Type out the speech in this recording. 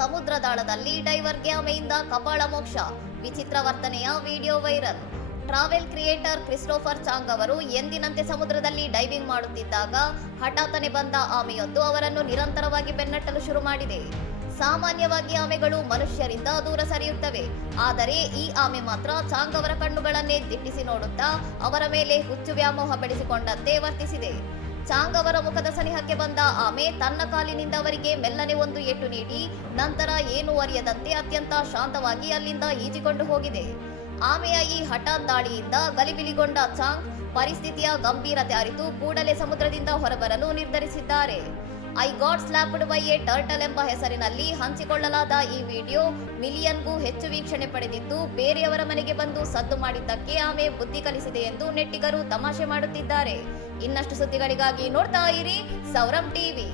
ಸಮುದ್ರದಾಳದಲ್ಲಿ ಡೈವರ್ಗೆ ಆಮೆಯಿಂದ ಕಪಾಳ ಮೋಕ್ಷ, ವಿಚಿತ್ರ ವರ್ತನೆಯ video viral. Travel creator Christopher Chang ಅವರು ಎಂದಿನಂತೆ ಸಮುದ್ರದಲ್ಲಿ ಡೈವಿಂಗ್ ಮಾಡುತ್ತಿದ್ದಾಗ ಹಠಾತ್ತನೆ ಬಂದ ಆಮೆಯೊಂದು ಅವರನ್ನು ನಿರಂತರವಾಗಿ ಬೆನ್ನಟ್ಟಲು ಶುರು ಮಾಡಿದೆ. ಸಾಮಾನ್ಯವಾಗಿ ಆಮೆಗಳು ಮನುಷ್ಯರಿಂದ ದೂರ ಸರಿಯುತ್ತವೆ, ಆದರೆ ಈ ಆಮೆ ಮಾತ್ರ ಚಾಂಗ್ ಅವರ ಕಣ್ಣುಗಳನ್ನೇ ದಿಟ್ಟಿಸಿ ನೋಡುತ್ತಾ ಅವರ ಮೇಲೆ ಹುಚ್ಚು ವ್ಯಾಮೋಹ ಬೆಳೆಸಿಕೊಂಡಂತೆ ವರ್ತಿಸಿದೆ. ಚಾಂಗ್ ಅವರ ಮುಖದ ಸನಿಹಕ್ಕೆ ಬಂದ ಆಮೆ ತನ್ನ ಕಾಲಿನಿಂದ ಅವರಿಗೆ ಮೆಲ್ಲನೆ ಒಂದು ಏಟು ನೀಡಿ ನಂತರ ಏನೂ ಅರಿಯದಂತೆ ಅತ್ಯಂತ ಶಾಂತವಾಗಿ ಅಲ್ಲಿಂದ ಈಜಿಕೊಂಡು ಹೋಗಿದೆ. ಆಮೆಯ ಈ ಹಠಾತ್ ದಾಳಿಯಿಂದ ಗಲಿಬಿಲಿಗೊಂಡ ಚಾಂಗ್ ಪರಿಸ್ಥಿತಿಯ ಗಂಭೀರತೆ ಅರಿತು ಕೂಡಲೇ ಸಮುದ್ರದಿಂದ ಹೊರಬರಲು ನಿರ್ಧರಿಸಿದ್ದಾರೆ. I got slapped by A turtle ಎಂಬ ಹೆಸರಿನಲ್ಲಿ ಹಂಚಿಕೊಳ್ಳಲಾದ ಈ ವಿಡಿಯೋ ಮಿಲಿಯನ್ಗೂ ಹೆಚ್ಚು ವೀಕ್ಷಣೆ ಪಡೆದಿದ್ದು, ಬೇರೆಯವರ ಮನೆಗೆ ಬಂದು ಸದ್ದು ಮಾಡಿದ್ದಕ್ಕೆ ಆಮೆ ಬುದ್ಧಿ ಕಲಿಸಿದೆ ಎಂದು ನೆಟ್ಟಿಗರು ತಮಾಷೆ ಮಾಡುತ್ತಿದ್ದಾರೆ. ಇನ್ನಷ್ಟು ಸುದ್ದಿಗಳಿಗಾಗಿ ನೋಡ್ತಾ ಇರಿ ಸೌರಂ ಟಿವಿ.